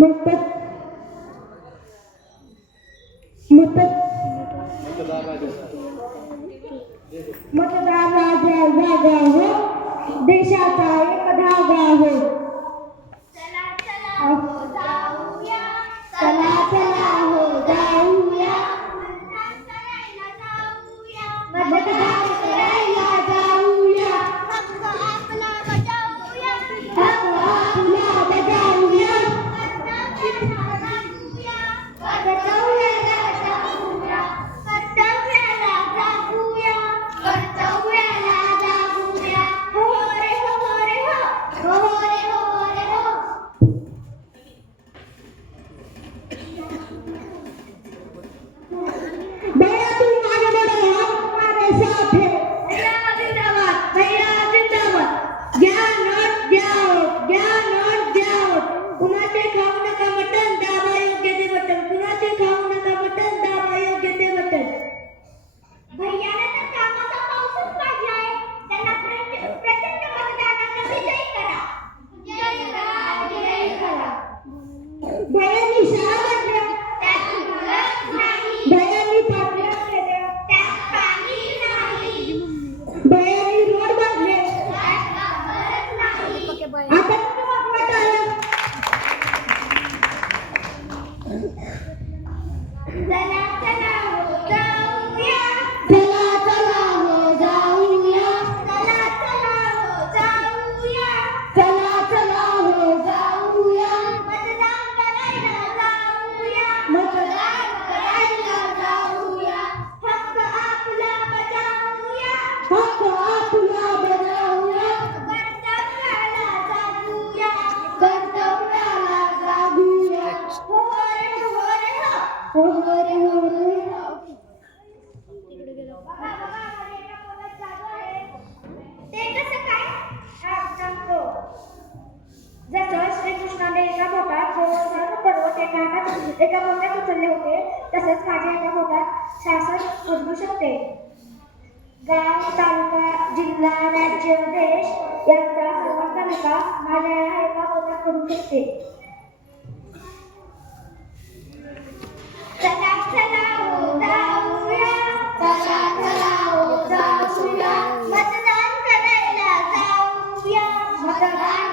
मत मत मतदार राजा जागा हो, देशाचा एक धागा हो. चला चला हो जाऊया, चला चला हो जाऊया, मतदान करायला जाऊया, हक्क आपला बजावूया, आपला बजावूया, कर्तव्याला जागूया, कर्तव्याला जागूया, कर्तव्याला जागूया. हो रे हो रे हो, हो रे हो रे हो. बड़ा तुम आगे बढ़ो, हम तुम्हारे साथ हैं. भैया जिंदाबाद, भैया जिंदाबाद. ज्ञान और जाओ, कुणाचे खाऊ नका मटण, दाबा योग्य ते बटन. कुणाचे खाऊ नका मटण, दाबा योग्य ते बटन. भैयाला तर कामाचा पाऊसच पडलाय. त्यांना प्रचंड मतदानाने विजयी करा. जय करा, जय करा. भयांनी शाळा बांधल्या, त्यात मुळंच नाही, भयांनी पातळ्या केल्या, त्यात पाणी नाही, भयांनी रोड बांधले. त्यात गाभरच नाही. आता कुठं वागवत आलं? चला चला हो जाऊया, चला चला हो जाऊया, चला चला हो जाऊया, चला चला हो जाऊया, मतदान करायला जाऊया, मतदान करायला जाऊया, हक्क आपला बजावूया, हक्क आपला बजावूया, कर्तव्याला जागूया, कर्तव्याला जागूया. हो रे हो रे हो. हो रे हो रे हो. ते कसं काय? सांगतो. जसं श्रीकृष्णाने एका बोटात सर्व पर्वत एका बोटात उचलले होते, तसंच माझ्या एका बोटात शासन उचलू शकते. गाव, तालुका, जिल्हा, राज्य, देश यांचा सर्वांचा विकास माझ्या या एका बोटात करू शकते. चला चला हो जाऊया, चला चला हो जाऊया, मतदान करायला जाऊया, मतदान